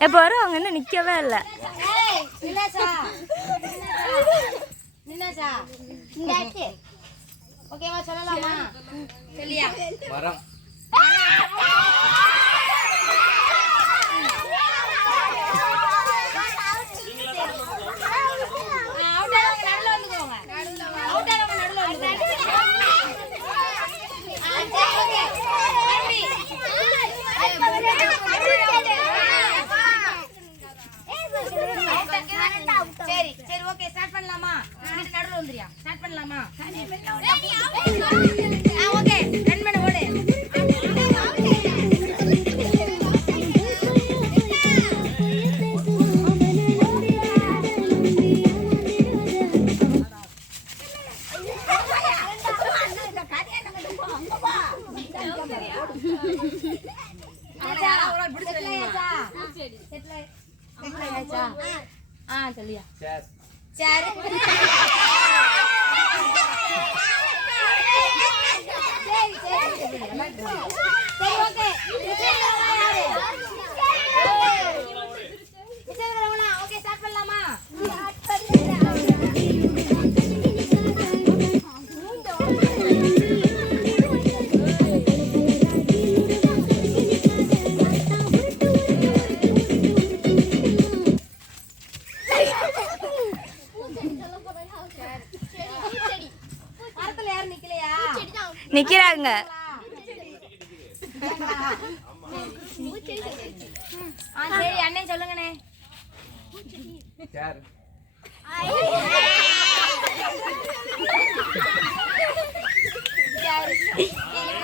எப்போ வரும் அவங்க இன்னும் நிற்கவே இல்லை. ஓகேவா சொல்லலாமா? சொல்லியா மரம் அவுட் ஆனவங்க நடுவுல வந்துக்கோங்க அவுட் ஆனவங்க நடுவுல வந்துக்கோங்க ஆ, சரி, okay. மறுபடி. சரி சரி ஓகே ஸ்டார்ட் பண்ணலாமா நடுவுல வந்துறியா? ஸ்டார்ட் பண்ணலாமா? ஓகே ரன் பண்ண ஓடு? ஆ சொல்லியா. சேர் சரி சரி ஓகே சரி அண்ணன் சொல்லுங்கண்ணே.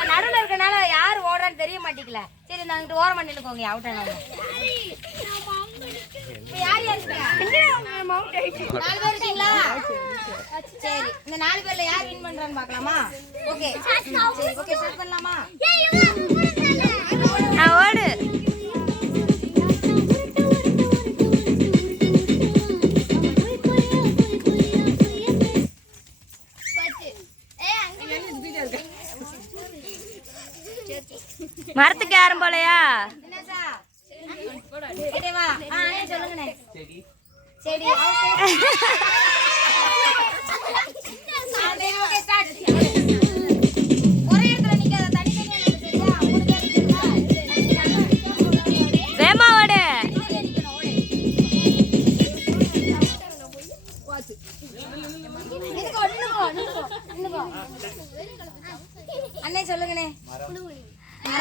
நடுவுல இருக்கனால யார் ஓடுறான்னு தெரிய மாட்டேங்கல. சரி நான் இங்கிட்டு ஓரம் பண்ணி நின்னுக்கோங்க அவுட் ஆனவங்க இப்ப யார் யார் இருக்கா? நாலு பேர் இருக்கீங்களா? சரி இந்த நாலு பேர்ல யார் வின் பண்றான்னு பார்க்கலாமா? ஓகே சரி ஓகே ஸ்டார்ட் பண்ணலாமா ஓடு. மரத்துக்கு யாரும் போலையா? தினேஷா சரி. அண்ணே சொல்லுங்கண்ணே.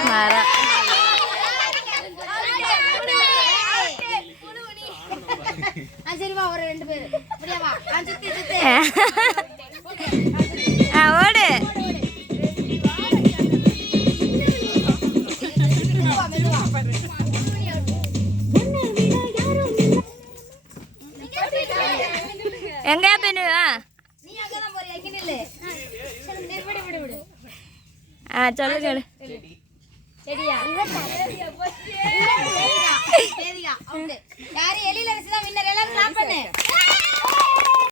மரம். ஆ சரிவா ஒரு ரெண்டு பேர். முடியாவா ஆ சுத்தி சுத்தி. ஆ. ஓடு. எங்கேயா பண்ணுவா நீ அங்கதான் போறியா? இங்க நில்லு. சரி, விடு விடு விடு. ஆ சொல்லுங்க செடி சரியா சரியா சரியா அவுட் யாரு? எலியில ને